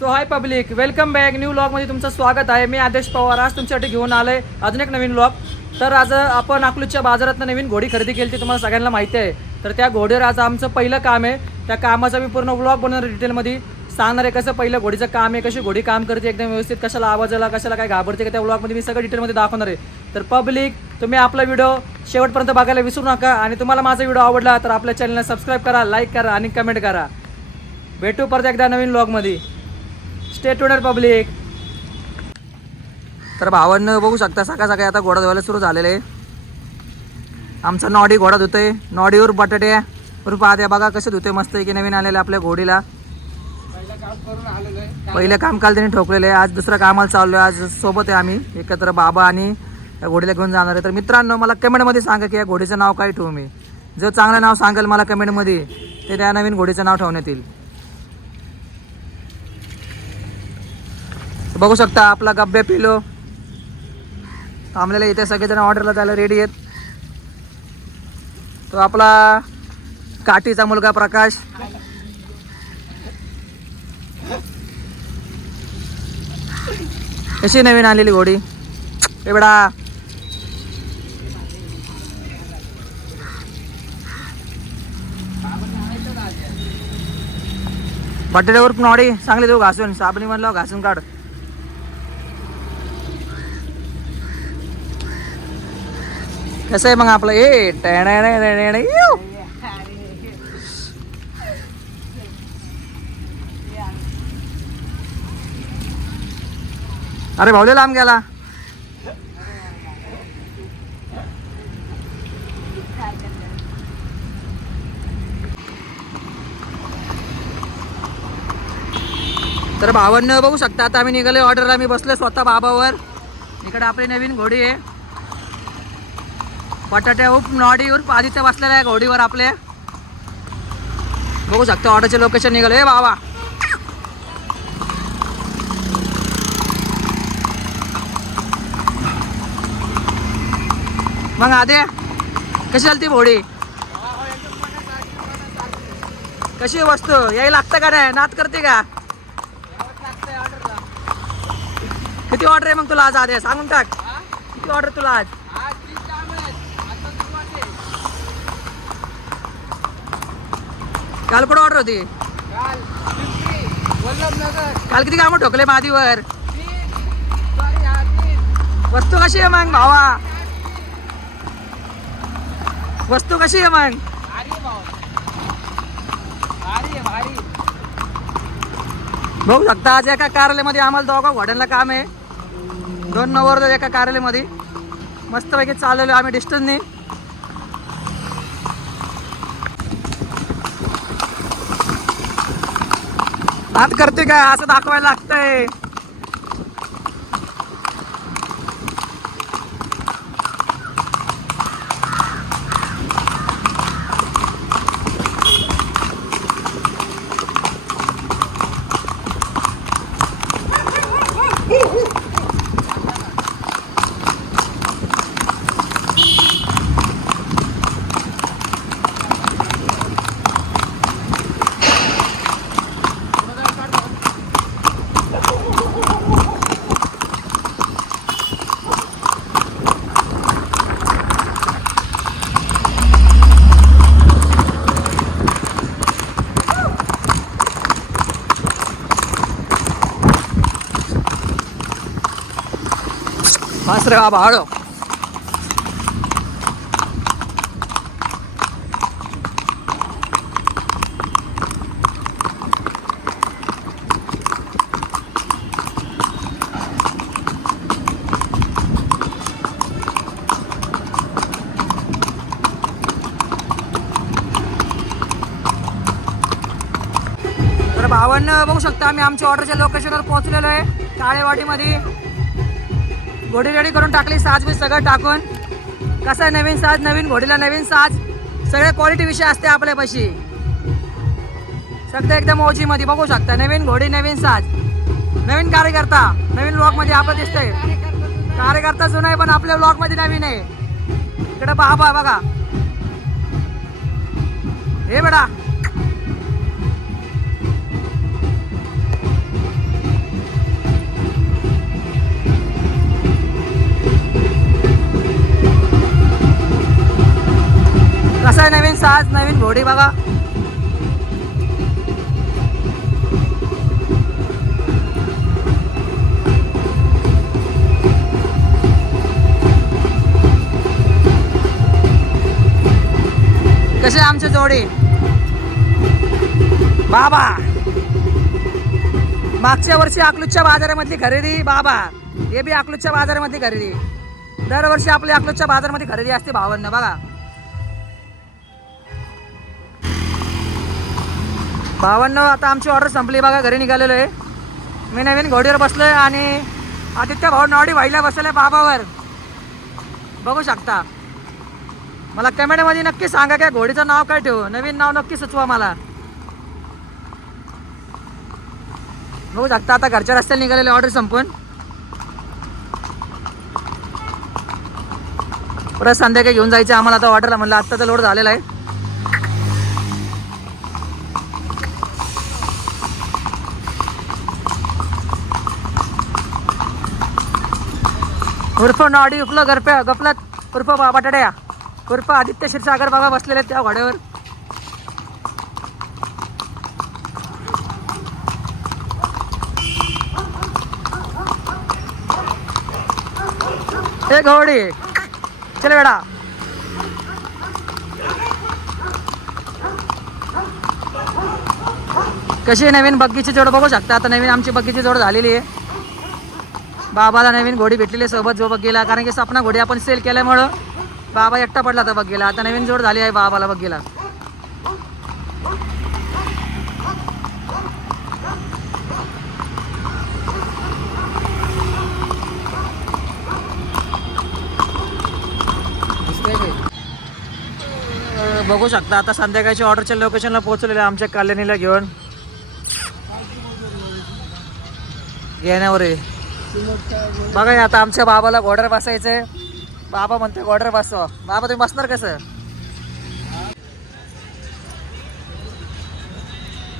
So हाय public, welcome back new व्लॉगमध्ये तुमचं स्वागत आहे. मी आदेश पवार आज तुमच्यासाठी घेऊन आलो आहे अजून एक नवीन व्लॉग. तर आज आपण अकलूजच्या बाजारातनं नवीन घोडी खरेदी केली ती तुम्हाला सगळ्यांना माहिती आहे. तर त्या घोडीवर आज आमचं पहिलं काम आहे. त्या कामाचा मी पूर्ण व्लॉग बनवणार डिटेलमध्ये सांगणार आहे. कसं पहिलं घोडीचं काम आहे, कशी घोडी काम करते एकदम व्यवस्थित, कशाला आवाजाला कशाला काय घाबरते का, त्या व्लॉगमध्ये मी सगळं डिटेलमध्ये दाखवणार आहे. तर पब्लिक तुम्ही आपला व्हिडिओ शेवटपर्यंत बघायला विसरू नका आणि तुम्हाला माझा व्हिडिओ आवडला तर आपल्या चॅनलला सबस्क्राईब करा, लाईक करा आणि कमेंट करा. भेटू परत एकदा नवीन व्लॉगमध्ये. Stay tuned public. तर भावांना बघू शकता सकाळ सकाळी आता घोडा धुवायला सुरू झालेलं आहे. आमचा नॉडी घोडा धुतोय. नॉडीवर बटाटे पाहत्या बघा कसे धुतोय मस्त की नवीन आलेले आपल्या घोडीला. पहिलं काम काल त्यांनी ठोकलेलं आहे. आज दुसरं कामाला चाललो आहे. आज सोबत आहे आम्ही एकत्र बाबा आणि या घोडीला घेऊन जाणार आहे. तर मित्रांनो मला कमेंटमध्ये सांगा की या घोडीचं नाव काय ठेवू मी. जो चांगलं नाव सांगेल मला कमेंटमध्ये ते त्या नवीन घोडीचं नाव ठेवण्यात येईल. बघू शकता आपला गब्बे पिलो थांबलेला इथे सगळेजण ऑर्डरला जायला रेडी आहेत. तो आपला काठीचा मुलगा प्रकाश. कशी नवीन आलेली घोडी एवढा बटाट्यावर नॉडी चांगली देऊ घासून साबणी म्हणलं घासून काढ. कसं आहे मग आपलं ए अरे भाऊले लांब गेला. तर भावांना बघू शकता आता आम्ही निघाले ऑर्डरला. मी बसले स्वतः बाबावर. इकडे आपली नवीन घोडी आहे. बटाट्यावर नॉडीवर आधीच्या बसलेल्या आहे घोडीवर आपल्या. बघू शकता ऑर्डरचे लोकेशन निघाले बाबा. मग आधे कशी आली ती घोडी, कशी वस्तू यायला लागतं का नाही, नाद करते का. किती ऑर्डर आहे मग तुला आज आधे सांगून टाक. किती ऑर्डर तुला आज. काल कुठं ऑर्डर होती. काल किती कामं ठोकले मादीवर. वस्तू कशी आहे मग भावा, वस्तू कशी आहे मग. बघू शकता आज एका कार्यालयामध्ये आम्हाला दोघा घोड्यांना काम आहे. 2 नवरदेव एका कार्यालयामध्ये मस्तपैकी चाललेलो आम्ही डिस्टन्सनी. हात करते काय असं दाखवायला लागतंय. बस रे बाबा हळो. तर भावांना बघू शकता आम्ही आमच्या ऑर्डरच्या लोकेशनवर पोहोचलेलो आहे. काळेवाडीमध्ये घोडी रेडी करून टाकली. साज बी सगळं टाकून. कसं आहे नवीन साज, नवीन घोडीला नवीन साज, सगळे क्वालिटी विषय असते आपल्यापाशी. सगळं एकदम ओजीमध्ये बघू शकता. नवीन घोडी नवीन साज, नवीन कार्यकर्ता नवीन ब्लॉगमध्ये आपण दिसतंय. कार्यकर्ता जुना आहे पण आपल्या ब्लॉगमध्ये नवीन आहे. इकडे बाबा बघा हे बेटा कसं आहे नवीन साज नवीन घोडी बघा. कसे आमचे जोडी बाबा. मागच्या वर्षी अकलूजच्या बाजारामधली खरेदी बाबा. हे बी अकलूजच्या बाजारामधली खरेदी. दरवर्षी आपली अकलूजच्या बाजारामध्ये खरेदी असते भावांना बघा. भावांनो आता आमची ऑर्डर संपली बघा. घरी निघालेलो आहे. मी नवीन घोडीवर बसलोय आणि आदित्य भाऊ नॉडी व्हायला बसले बाबावर बघू शकता. मला कमेंटमध्ये नक्की सांगा काय घोडीचं नाव काय ठेवू. नवीन नाव नक्की सुचवा मला. बघू शकता आता घरच्या रस्त्याला निघालेले ऑर्डर संपून. परत संध्याकाळी घेऊन जायचं आम्हाला आता ऑर्डरला. म्हणलं आत्ताचा लोड झालेला आहे. उर्फ नॉडी उर्फ गफलत उर्फ बटाट्या उर्फ आदित्य क्षीरसागर बाबा बसलेले आहेत त्या घोड्यावर. हे घोडी चल बेटा. कशी नवीन बग्गीची जोड बघू शकता. आता नवीन आमची बग्गीची जोड झालेली आहे. बाबाला नवीन घोडी भेटलेली सोबत जो बग्गीला. कारण की सपना घोडी आपण सेल केल्यामुळं बाबा एकटा पडला होता बग्गीला. आता नवीन जोड झाली आहे बाबाला बग्गीला. बघू शकता आता संध्याकाळच्या ऑर्डरच्या लोकेशनला पोहोचलेले आमच्या कल्याणीला घेऊन येण्यावर आहे. बघा आता आमच्या बाबाला घोड्यावर बसायचंय. बाबा म्हणते घोड्यावर बसवा. बाबा तुम्ही बसणार कसं.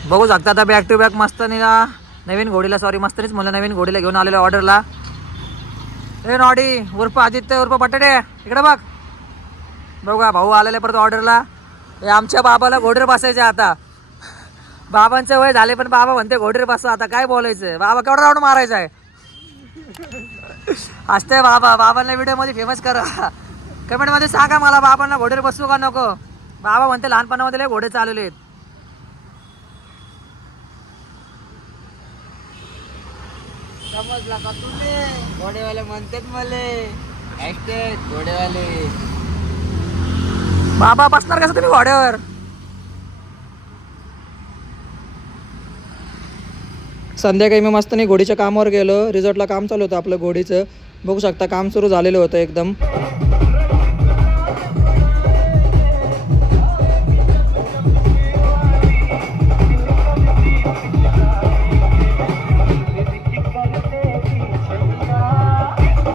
बघू शकता आता बॅक टू बॅक मस्तानीला नवीन घोडीला मस्तानीच म्हणलं नवीन घोडीला घेऊन आलेलं ऑर्डरला. ए नॉडी उर्फ आदित्य उर्फ बटाटे इकडे बघ. बघा भाऊ आलेले परत ऑर्डरला. हे आमच्या बाबाला घोडीवर बसायचे आता. बाबांचं वय झाले पण बाबा म्हणते घोडीवर बसवा. आता काय बोलायचं. बाबा केवढा राऊंड मारायचा आहे. असते बाबा. बाबांना व्हिडिओमध्ये फेमस करा. कमेंटमध्ये सांगा मला बाबांना घोडीवर बसवू का नको. बाबा म्हणते लहानपणामध्ये लय घोडे चालवले आहेत. समजला का तुले. घोडेवाले म्हणतात मले घोडेवाले. बाबा बसणार कसं तुम्ही घोड्यावर. संध्याकाळी मी मस्त नाही घोडीच्या कामावर गेलो. रिसॉर्टला काम चालू होतं आपलं घोडीचं. बघू शकता काम सुरू झालेलं होतं एकदम.